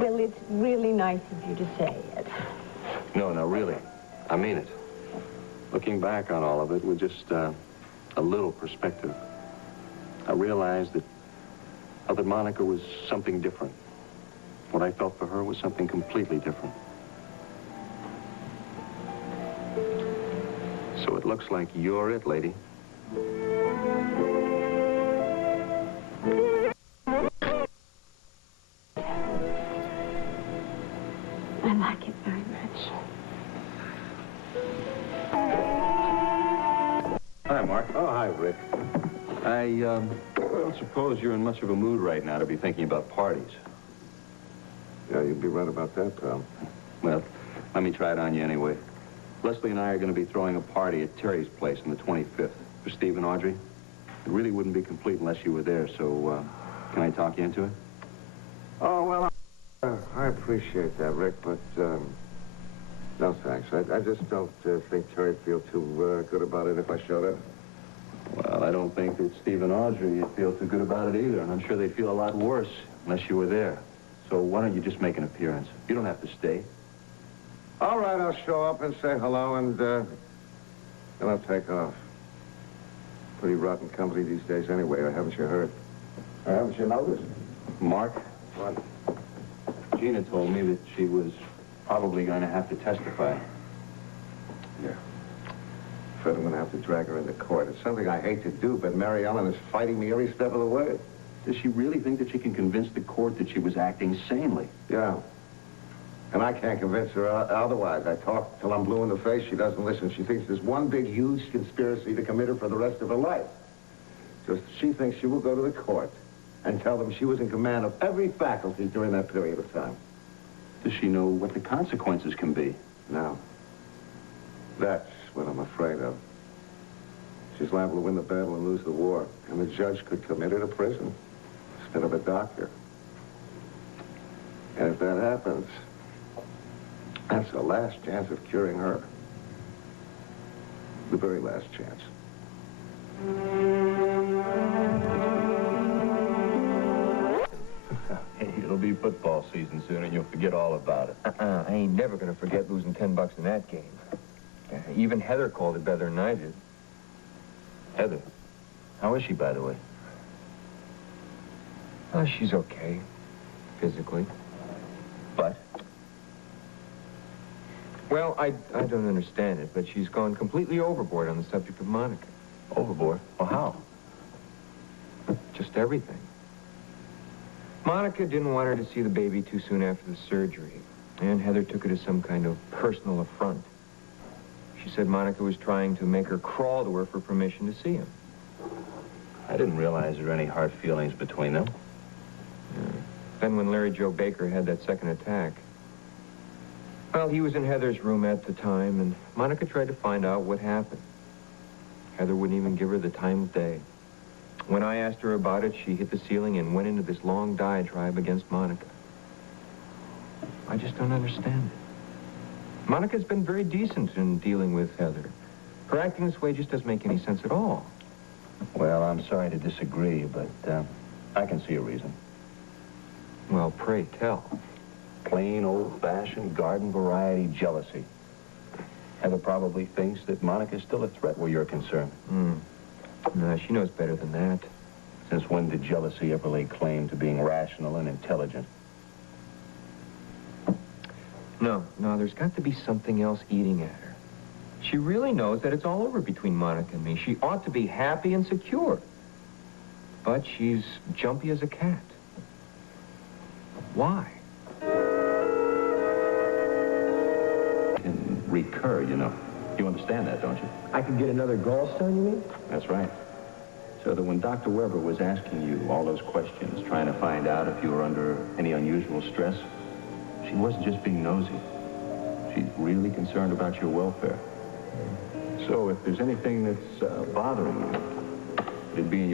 Well, it's really nice of you to say it. No, really. I mean it. Looking back on all of it with just a little perspective, I realized that Monica was something different. What I felt for her was something completely different. So it looks like you're it, lady. I like it very much. Hi, Mark. Oh, hi, Rick. I don't suppose you're in much of a mood right now to be thinking about parties. Yeah, you'd be right about that, pal. Well, let me try it on you anyway. Leslie and I are going to be throwing a party at Terry's place on the 25th for Steve and Audrey. It really wouldn't be complete unless you were there, so can I talk you into it? Oh, well, I appreciate that, Rick, but no thanks. I just don't think Terry'd feel too good about it if I showed up. Well, I don't think that Steve and Audrey would feel too good about it either, and I'm sure they'd feel a lot worse unless you were there. So why don't you just make an appearance? You don't have to stay. All right, I'll show up and say hello, and then I'll take off. Pretty rotten company these days anyway, or haven't you heard? Or haven't you noticed? Mark? What? Gina told me that she was probably going to have to testify. Yeah. Afraid I'm going to have to drag her into court. It's something I hate to do, but Mary Ellen is fighting me every step of the way. Does she really think that she can convince the court that she was acting sanely? Yeah. And I can't convince her otherwise. I talk till I'm blue in the face. She doesn't listen. She thinks there's one big, huge conspiracy to commit her for the rest of her life. Just she thinks she will go to the court and tell them she was in command of every faculty during that period of time. Does she know what the consequences can be? No. That's what I'm afraid of. She's liable to win the battle and lose the war. And the judge could commit her to prison instead of a doctor. And if that happens, that's the last chance of curing her. The very last chance. Hey, it'll be football season soon, and you'll forget all about it. I ain't never gonna forget losing $10 in that game. Even Heather called it better than I did. Heather, how is she, by the way? Oh, she's okay, physically. But? Well, I don't understand it, but she's gone completely overboard on the subject of Monica. Overboard? Well, how? Just everything. Monica didn't want her to see the baby too soon after the surgery, and Heather took it as some kind of personal affront. She said Monica was trying to make her crawl to her for permission to see him. I didn't realize there were any hard feelings between them. Then when Larry Joe Baker had that second attack, well, he was in Heather's room at the time, and Monica tried to find out what happened. Heather wouldn't even give her the time of day. When I asked her about it, she hit the ceiling and went into this long diatribe against Monica. I just don't understand it. Monica's been very decent in dealing with Heather. Her acting this way just doesn't make any sense at all. Well, I'm sorry to disagree, but I can see a reason. Well, pray tell. Plain, old-fashioned, garden variety jealousy. Heather probably thinks that Monica's still a threat where you're concerned. No, she knows better than that. Since when did jealousy ever lay claim to being rational and intelligent? No, there's got to be something else eating at her. She really knows that it's all over between Monica and me. She ought to be happy and secure. But she's jumpy as a cat. Why? Can recur, you know. You understand that, don't you? I can get another gallstone, you mean? That's right. So that when Dr. Weber was asking you all those questions, trying to find out if you were under any unusual stress, she wasn't just being nosy. She's really concerned about your welfare. So if there's anything that's bothering you, it'd be in